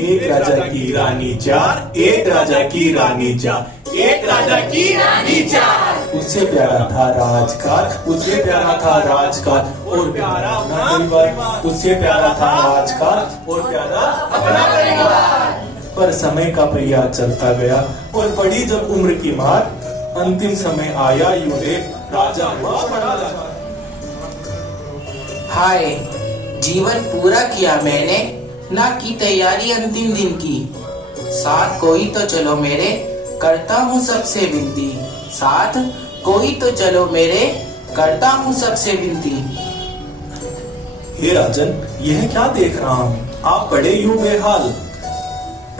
एक राजा की रानी चार, एक राजा की रानी चार, एक राजा की रानी चार। उससे प्यारा था राजकाज, उससे प्यारा था राजकाज और प्यारा अपना परिवार, उससे प्यारा था राजकाज और प्यारा अपना परिवार। पर समय का पहिया चलता गया और पड़ी जब उम्र की मार, अंतिम समय आया यूं देख राजा हुआ बड़ा लाचार। हाय, जीवन पूरा किया मैंने, ना की तैयारी अंतिम दिन की। साथ कोई तो चलो मेरे, करता हूँ सबसे विनती। साथ कोई तो चलो मेरे, करता हूँ सबसे विनती। हे राजन, यह क्या देख रहा हूँ, आप बड़े यूं बेहाल।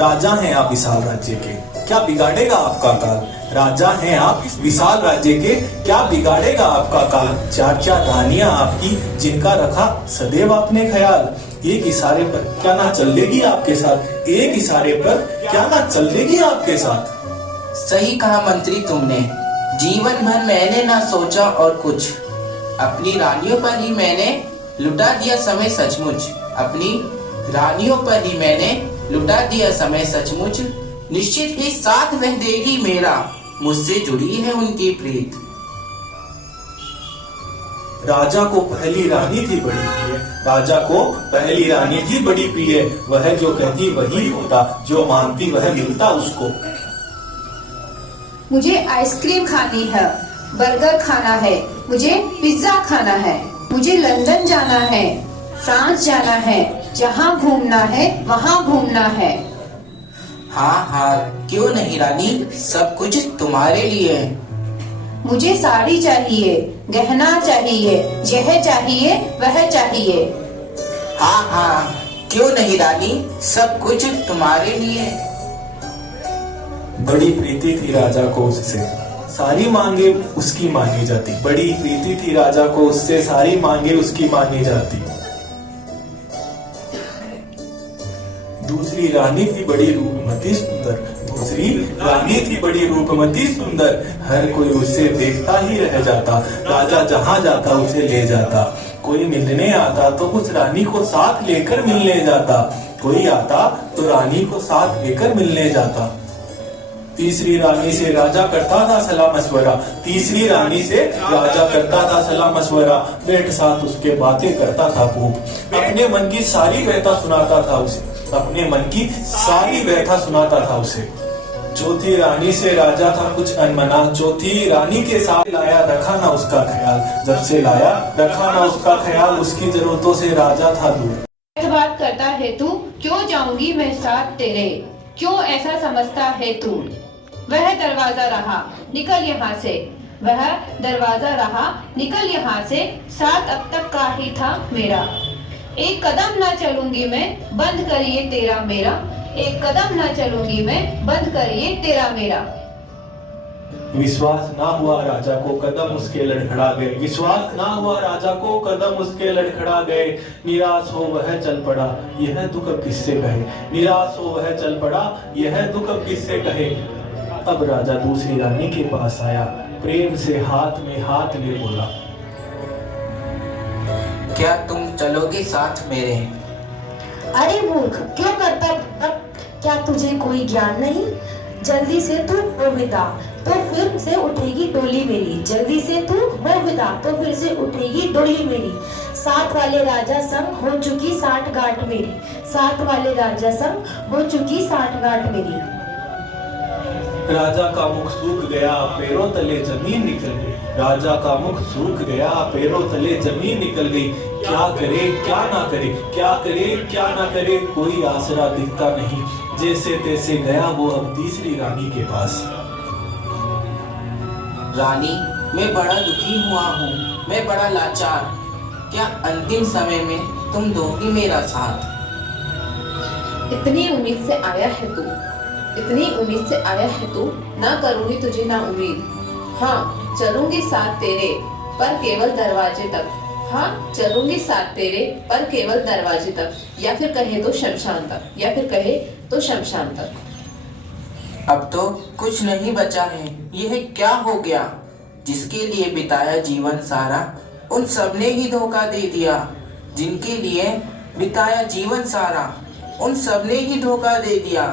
राजा हैं आप विशाल राज्य के, क्या बिगाड़ेगा आपका काल। राजा हैं आप विशाल राज्य के, क्या बिगाड़ेगा आपका काल। चार चार रानियां आपकी, जिनका रखा सदैव आपने ख्याल। एक इशारे पर क्या ना चल लेगी आपके साथ, एक इशारे पर क्या ना चल लेगी आपके साथ। सही कहा मंत्री तुमने, जीवन भर मैंने ना सोचा और कुछ। अपनी रानियों पर ही मैंने लुटा दिया समय सचमुच। अपनी रानियों पर ही मैंने लुटा दिया समय सचमुच। निश्चित ही साथ वह देगी मेरा, मुझसे जुड़ी है उनकी प्रीत। राजा को पहली रानी थी बड़ी प्रिय, राजा को पहली रानी थी बड़ी प्रिय। वह जो कहती वही होता, जो मांगती वह मिलता उसको। मुझे आइसक्रीम खानी है, बर्गर खाना है, मुझे पिज्जा खाना है, मुझे लंदन जाना है, फ्रांस जाना है, जहाँ घूमना है वहाँ घूमना है। हाँ हाँ, क्यों नहीं रानी, सब कुछ तुम्हारे लिए। मुझे साड़ी चाहिए, गहना चाहिए, यह चाहिए वह चाहिए। हाँ हाँ, क्यों नहीं रानी, सब कुछ तुम्हारे लिए। बड़ी प्रीति थी राजा को उससे, सारी मांगे उसकी मानी जाती। बड़ी प्रीति थी राजा को उससे, सारी मांगे उसकी मानी जाती। दूसरी रानी थी बड़ी रूपमती सुंदर, दूसरी रानी थी बड़ी रूपमती सुंदर। हर कोई उसे देखता ही रह जाता, राजा जहाँ जाता उसे ले जाता। कोई मिलने आता तो उस रानी को साथ लेकर मिलने जाता, कोई आता तो रानी को साथ लेकर मिलने जाता। तीसरी रानी से राजा करता था सलाह मशवरा, तीसरी रानी से राजा करता था सलाह मशवरा। बैठ साथ उसके बातें करता था खूब, अपने मन की सारी व्यथा सुनाता था उसे, अपने मन की सारी व्यथा सुनाता था उसे। चौथी रानी से राजा था कुछ अनमना, चौथी रानी के साथ लाया रखा ना उसका ख्याल। जब से लाया रखा ना उसका ख्याल, उसकी जरूरतों से राजा था दूर। बात करता है तू, क्यों जाऊंगी मैं साथ तेरे, क्यों ऐसा समझता है तू। वह दरवाजा रहा निकल यहाँ से, वह दरवाजा रहा निकल यहाँ से, साथ अब तक का ही था मेरा। एक कदम ना चलूंगी मैं, बंद करिए तेरा मेरा, एक कदम ना चलूंगी मैं, बंद करिए तेरा मेरा। विश्वास ना हुआ राजा को, कदम उसके लड़खड़ा गए। विश्वास ना हुआ राजा को, कदम उसके लड़खड़ा गए। निराश हो वह चल पड़ा, यह दुख अब किससे कहे। निराश हो वह चल पड़ा, यह दुख अब किससे कहे। अब राजा दूसरी रानी के पास आया, प्रेम से हाथ में हाथ ले बोला, क्या तुम चलोगे साथ मेरे। अरे मूर्ख, क्यों करता अब, क्या तुझे कोई ज्ञान नहीं। जल्दी से तू हो विदा, तो फिर से उठेगी डोली मेरी। जल्दी से तू हो विदा, तो फिर से उठेगी डोली मेरी। साथ वाले राजा संग हो चुकी 60 गांठ मेरी, साथ वाले राजा संग हो चुकी 60 गांठ मेरी। राजा का मुख सूख गया, पैरों तले जमीन निकल गई। राजा का मुख सूख गया, पैरों तले जमीन निकल गई। क्या करे क्या ना करे, क्या करे क्या ना करे, कोई आसरा दिखता नहीं। जैसे तैसे गया वो अब तीसरी रानी के पास। रानी, मैं बड़ा दुखी हुआ हूँ, मैं बड़ा लाचार। क्या अंतिम समय में तुम दोगी मेरा साथ। इतनी उम्मीद से आया है तू, इतनी उम्मीद से आया है तू, ना करूंगी तुझे ना उम्मीद। हाँ चलूंगी साथ तेरे, पर केवल दरवाजे तक। हाँ चलूंगी साथ तेरे, पर केवल दरवाजे तक, या फिर कहे तो शमशान तक, या फिर कहे तो शमशान तक। अब तो कुछ नहीं बचा है, यह क्या हो गया। जिसके लिए बिताया जीवन सारा, उन सबने ही धोखा दे दिया। जिनके लिए बिताया जीवन सारा, उन सबने ही धोखा दे दिया।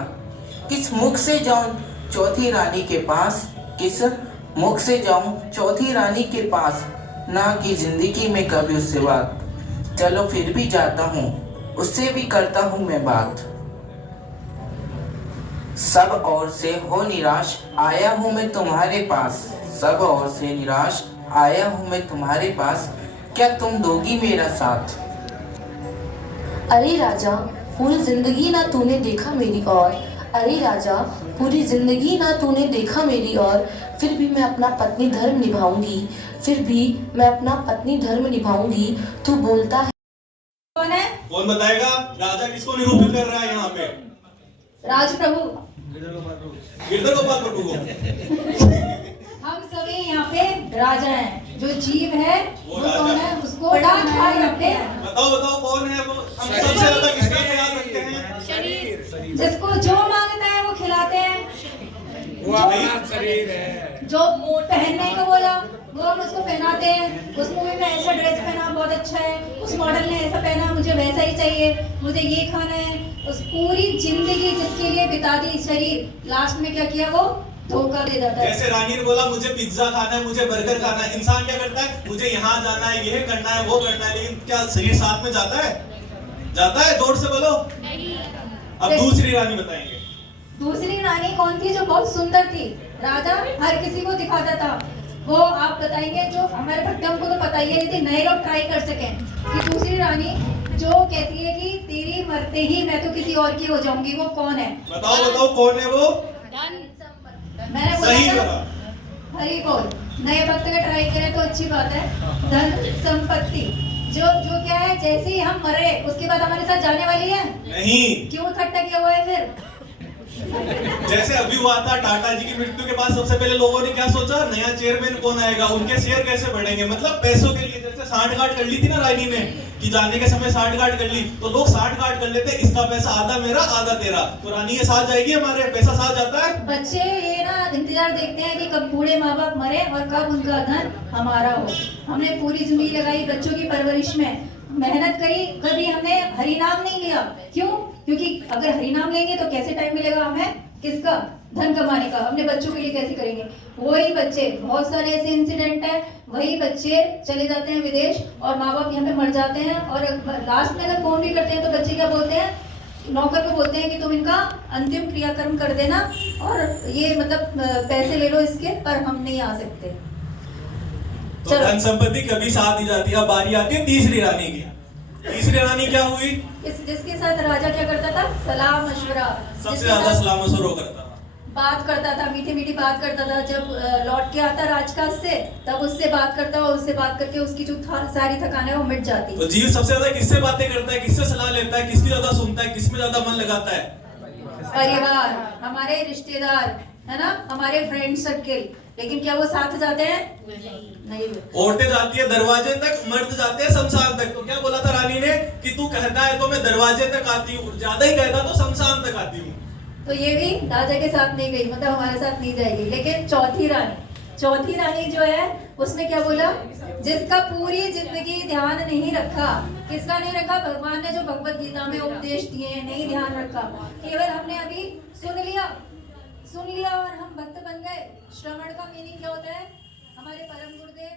किस मुख से जाऊं चौथी रानी के पास, किस मुख से जाऊं चौथी रानी के पास, ना की जिंदगी में कभी उससे बात। चलो फिर भी जाता हूँ, उससे भी करता हूँ मैं बात। सब ओर से हो निराश आया हूँ मैं तुम्हारे पास, सब ओर से निराश आया हूँ मैं तुम्हारे पास, क्या तुम दोगी मेरा साथ। अरे राजा पूरी जिंदगी ना तूने देखा मेरी ओर, अरे राजा पूरी जिंदगी ना तूने देखा मेरी ओर, फिर भी मैं अपना पत्नी धर्म निभाऊंगी, फिर भी मैं अपना पत्नी धर्म निभाऊंगी। तू बोलता है कौन है? कौन बताएगा? राजा किसको निरूपित कर रहा है यहाँ पे? राज प्रभु। गिरधर गोपाल प्रभु को। हम सभी यहाँ पे राजा हैं। जो जीव है वो वो राजा कौन है? उसको बड़ा ख्याल रखते हैं। बताओ बताओ कौन है वो? हम सबसे ज्यादा किसका ख्याल रखते हैं? शरीर। जिसको जो मांगता है वो खिलाते हैं। वो हमारा शरीर है। जो पहनने को बोला वो हम उसको पहनाते हैं। उस मूवी में ऐसा ड्रेस पहना बहुत अच्छा है, उस मॉडल ने ऐसा पहना मुझे वैसा ही चाहिए, मुझे ये खाना है। उस पूरी जिंदगी जिसके लिए बिता दी शरीर, लास्ट में क्या किया? वो धोखा दे देता है। जैसे रानी ने बोला मुझे पिज्जा खाना है, मुझे बर्गर खाना है, इंसान क्या करता है? मुझे यहाँ जाना है, ये करना है, वो करना है, लेकिन क्या शरीर साथ में जाता है? जाता है? जोर से बोलो। अब दूसरी रानी बताएंगे। दूसरी रानी कौन थी? जो बहुत सुंदर थी। राजा हर किसी को दिखाता था। वो आप बताएंगे, जो हमारे भट्टम को तो पता ही है, यदि नए लोग ट्राई कर सकें कि दूसरी रानी जो कहती है कि तेरी मरते ही मैं तो किसी और की हो जाऊंगी, वो कौन है? बताओ बताओ कौन है वो? मैंने सही बोला बोला। था, हरी बोल। नए भक्त का ट्राई करें तो अच्छी बात है। धन संपत्ति जो जो क्या है, जैसे ही हम मरे उसके बाद हमारे साथ जाने वाली है नहीं। क्यों इकट्ठा किया हुआ है फिर? जैसे अभी हुआ था टाटा जी की मृत्यु के बाद, सबसे पहले लोगों ने क्या सोचा? नया चेयरमैन कौन आएगा, उनके शेयर कैसे बढ़ेंगे, मतलब पैसों के लिए। जैसे सांठगांठ कर ली थी ना रानी ने कि जाने के समय सांठगांठ कर ली, तो लोग सांठगांठ कर लेते, इसका पैसा आधा मेरा आधा तेरा, तो रानी ये साथ जाएगी, हमारे पैसा साथ जाता है। बच्चे ये ना इंतजार देखते हैं कि कब बूढ़े माँ बाप मरे और कब उनका धन हमारा हो। हमने पूरी जिंदगी लगाई बच्चों की परवरिश में, मेहनत करी, कभी हमने हरि नाम नहीं लिया। क्यों? क्योंकि अगर हरि नाम लेंगे तो कैसे टाइम मिलेगा हमें किसका? धन कमाने का। अपने बच्चों के लिए कैसे करेंगे? वही बच्चे, बहुत सारे ऐसे इंसिडेंट है, वही बच्चे चले जाते हैं विदेश और माँ बाप यहाँ पे मर जाते हैं, और लास्ट में अगर फोन भी करते हैं तो बच्चे क्या बोलते हैं? नौकर को बोलते हैं कि तुम इनका अंतिम क्रियाकर्म कर देना और ये मतलब पैसे ले लो इसके, पर हम नहीं आ सकते। तो धन संपत्ति कभी साथ ही जाती है। अब बारी आती है तीसरी रानी की। तीसरी रानी क्या हुई? जिसके साथ राजा क्या करता था? सलाह मशवरा। सबसे ज्यादा सलाह मशवरा करता था, बात करता था, मीठी मीठी बात करता था। जब लौट के आता राजकाज से तब उससे बात करता, और उससे बात करके उसकी जो सारी थकान है वो मिट जाती। तो जीव सबसे ज्यादा किससे बातें करता है, किससे सलाह लेता है, किसकी ज्यादा सुनता है, किसमें ज्यादा मन लगाता है? परिवार, हमारे रिश्तेदार, है ना, हमारे फ्रेंड सर्किल। लेकिन क्या वो साथ जाते हैं? नहीं। औरतें जाती है दरवाजे तक, मर्द जाते हैं शमशान तक। तो क्या बोला था रानी ने कि तू कहता है तो मैं दरवाजे तक आती हूँ, ज्यादा ही कहता तो शमशान तक आती हूँ। तो ये भी राजा के साथ नहीं गई, मतलब हमारे साथ नहीं जाएगी। लेकिन चौथी रानी जो है उसने क्या बोला? जिसका पूरी जिंदगी ध्यान नहीं रखा। किसका नहीं रखा? भगवान ने जो भगवत गीता में उपदेश दिए हैं, नहीं ध्यान रखा। केवल हमने अभी सुन लिया और हम भक्त बन गए। श्रवण का मीनिंग क्या होता है? हमारे परम गुरुदेव